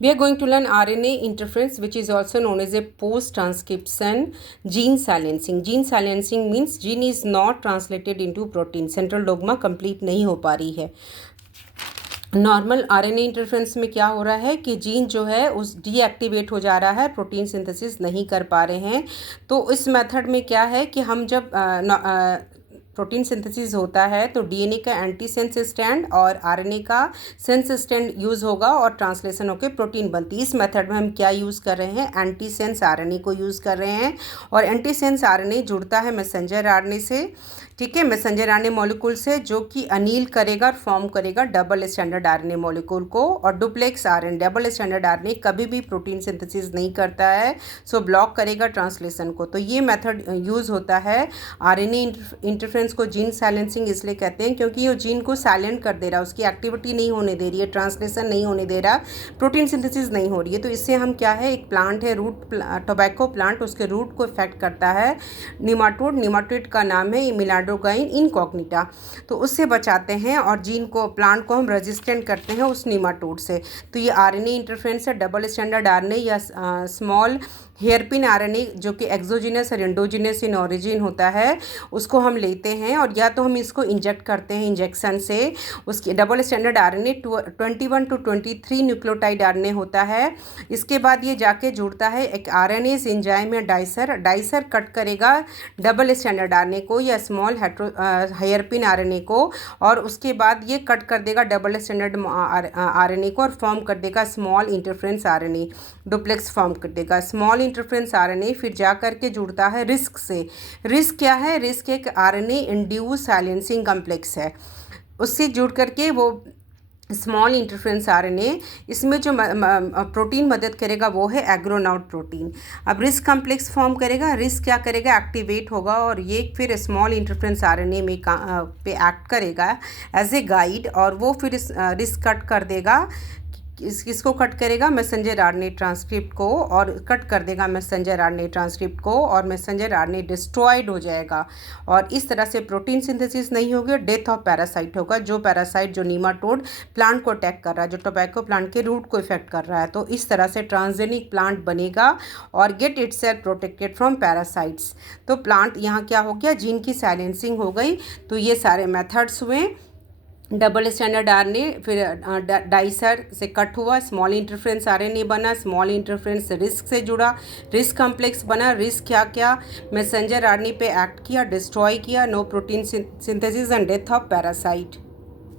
We are going to learn RNA interference, which is also known as a post-transcription gene silencing. Gene silencing means gene is not translated into protein. Central dogma complete नहीं हो पा रही है. Normal RNA interference में क्या हो रहा है कि जीन जो है उस डीएक्टिवेट हो जा रहा है, प्रोटीन सिंथेसिस नहीं कर पा रहे हैं. तो इस मेथड में क्या है कि हम जब प्रोटीन सिंथेसिस होता है तो डीएनए का एंटी सेंस स्टैंड और आरएनए का सेंस स्टैंड यूज़ होगा और ट्रांसलेशन होकर प्रोटीन बनती है. इस मेथड में हम क्या यूज़ कर रहे हैं, एंटी सेंस आरएनए को यूज़ कर रहे हैं. और एंटी सेंस आरएनए जुड़ता है मैसेंजर आरएनए से, ठीक है, मैसेंजर आरएनए मॉलिक्यूल से, जो कि अनील करेगा और फॉर्म करेगा डबल स्टैंडर्ड आरएनए मॉलिक्यूल को. और duplex RNA, double standard RNA कभी भी प्रोटीन सिंथेसिस नहीं करता है, सो ब्लॉक करेगा ट्रांसलेशन को. तो ये मेथड यूज़ होता है. आरएनए इंटरफेरेंस को जीन साइलेंसिंग इसलिए कहते हैं क्योंकि ये जीन को साइलेंट कर दे रहा है, उसकी एक्टिविटी नहीं होने दे रही है, ट्रांसलेशन नहीं होने दे रहा, प्रोटीन सिंथेसिस नहीं हो रही है. तो इससे हम क्या है, एक प्लांट है रूट टोबैको प्लांट, उसके रूट को इफेक्ट करता है निमाटोड. निमाटोड का नाम है इमिडाडोगाइन इनकॉग्निटा. तो उससे बचाते हैं और जीन को, प्लांट को हम रेजिस्टेंट करते हैं उस निमाटोड से. तो ये आरएनए इंटरफेरेंस है. डबल स्टैंडर्ड आरएनए या स्मॉल हेयरपिन आरएनए जो कि एक्सोजिनस और एंडोजिनस इन ऑरिजिन होता है, उसको हम लेते हैं और या तो हम इसको इंजेक्ट करते हैं इंजेक्शन से. उसकी double standard RNA 21 to 23 nucleotide RNA होता है. इसके बाद ये जाके जुड़ता है एक आरएनएज एंजाइम या डाइसर. डाइसर कट करेगा डबल स्टैंडर्ड आरएनए को या स्मॉल हेयरपिन आरएनए को, और उसके बाद ये कट कर देगा डबल स्टैंडर्ड आरएनए को और फॉर्म कर देगा small interference RNA, duplex form कर देगा. स्मॉल इंटरफेरेंस आरएनए फिर जा करके जुड़ता है रिस्क से. रिस्क क्या है, रिस्क एक आरएनए इंड्यूस साइलेंसिंग कॉम्प्लेक्स है. उससे जुड़ करके वो स्मॉल इंटरफेरेंस आरएनए, इसमें जो प्रोटीन मदद करेगा वो है एग्रोनाउट प्रोटीन. अब रिस्क कॉम्प्लेक्स फॉर्म करेगा, रिस्क क्या करेगा, एक्टिवेट होगा और ये फिर स्मॉल इंटरफेरेंस आरएनए में पे एक्ट करेगा एज ए गाइड, और वो फिर रिस्क कट कर देगा. किसको कट करेगा, मैसेंजर आरएनए ट्रांसक्रिप्ट को, और कट कर देगा मैसेंजर आरएनए ट्रांसक्रिप्ट को, और मैसेंजर आरएनए डिस्ट्रॉयड हो जाएगा. और इस तरह से प्रोटीन सिंथेसिस नहीं होगी, डेथ ऑफ पैरासाइट होगा. जो पैरासाइट, जो नीमाटोड प्लांट को अटैक कर रहा है, जो टोबैको प्लांट के रूट को इफेक्ट कर रहा है, तो इस तरह से ट्रांसजेनिक प्लांट बनेगा और get itself protected from parasites. तो प्लांट यहाँ क्या हो गया, जीन की साइलेंसिंग हो गई. तो ये सारे मेथड्स हुए. डबल स्टैंडर्ड आरएनए फिर डाइसर से कट हुआ, स्मॉल इंटरफेरेंस आरएनए बना, स्मॉल इंटरफेरेंस रिस्क से जुड़ा, रिस्क कॉम्प्लेक्स बना. रिस्क क्या क्या, मैसेंजर आरएनए पे एक्ट किया, डिस्ट्रॉय किया, no protein synthesis and death of parasite.